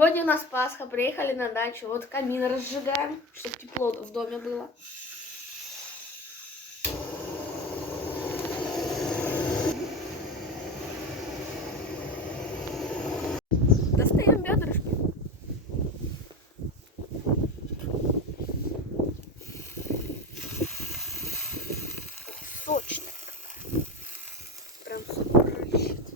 Сегодня у нас Пасха, приехали на дачу, вот камин разжигаем, чтобы тепло в доме было. Достаем бедрышки. Сочная такая. Прям супер.